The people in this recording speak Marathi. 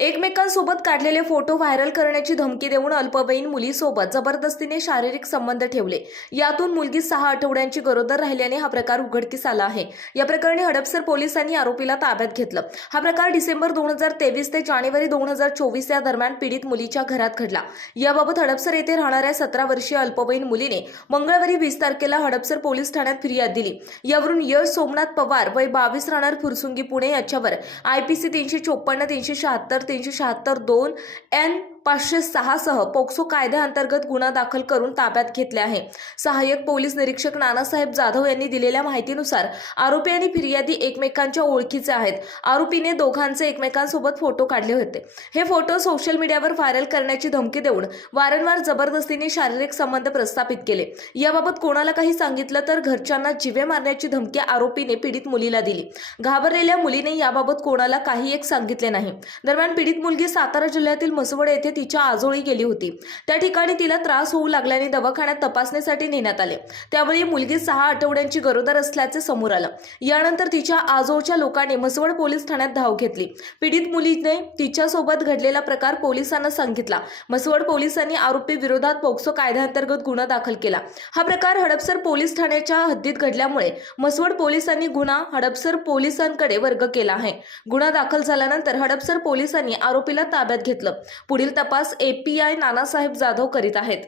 एकमेकांसोबत काढलेले फोटो व्हायरल करण्याची धमकी देऊन अल्पवयीन मुलीसोबत जबरदस्तीने शारीरिक संबंध ठेवले. यातून मुलगी सहा आठवड्यांची गरोदर राहिल्याने हा प्रकार उघडकीस आला आहे. या प्रकरणी हडपसर पोलिसांनी आरोपीला ताब्यात घेतलं. हा प्रकार डिसेंबर दोन हजार तेवीस ते जानेवारी दोन हजार चोवीस या दरम्यान पीडित मुलीच्या घरात घडला. याबाबत हडपसर येथे राहणाऱ्या सतरा वर्षीय अल्पवयीन मुलीने मंगळवारी वीस तारखेला हडपसर पोलीस ठाण्यात फिर्याद दिली. यावरून यश सोमनाथ पवार वय बावीस राहणार फुरसुंगी पुणे याच्यावर आयपीसी तीनशे चोपन्न तीनशे शहात्तर तीनशे शहात्तर दोन एन पाचशे सहासह पोक्सो कायद्याअंतर्गत गुन्हा दाखल करून ताब्यात घेतले आहे. सहाय्यक पोलीस निरीक्षक नानासाहेब जाधव यांनी दिलेल्या माहितीनुसार आरोपी आणि फिर्यादी एकमेकांच्या ओळखीचे आहेत. आरोपीने दोघांचे एकमेकांसोबत फोटो काढले होते. हे फोटो सोशल मीडियावर व्हायरल करण्याची धमकी देऊन वारंवार जबरदस्तीने शारीरिक संबंध प्रस्थापित केले. याबाबत कोणाला काही सांगितलं तर घरच्यांना जिवे मारण्याची धमकी आरोपीने पीडित मुलीला दिली. घाबरलेल्या मुलीने याबाबत कोणाला काही एक सांगितले नाही. दरम्यान पीडित मुलगी सातारा जिल्ह्यातील मसवड येथे तिच्या आजोळी गेली होती. त्या ठिकाणी तिला त्रास होऊ लागल्याने दवाखान्यात तपासणीसाठी नेण्यात आले. त्यावेळी मुलगी सहा आठवड्यांची गरोदर असल्याचे समोर आलं. यानंतर तिच्या आजोळच्या लोकांनी मसवड पोलीस ठाण्यात धाव घेतली. पीडित मुलीने तिच्यासोबत घडलेला प्रकार पोलिसांना सांगितला. म्हसवड पोलिसांनी आरोपी विरोधात पोक्सो कायद्याअंतर्गत गुन्हा दाखल केला. हा प्रकार हडपसर पोलीस ठाण्याच्या हद्दीत घडल्यामुळे मसवड पोलिसांनी गुन्हा हडपसर पोलिसांकडे वर्ग केला आहे. गुन्हा दाखल झाल्यानंतर हडपसर पोलिसांनी आरोपीला ताब्यात घेतलं. पुढील तपास एपीआय नानासाहेब जाधव करीत आहेत.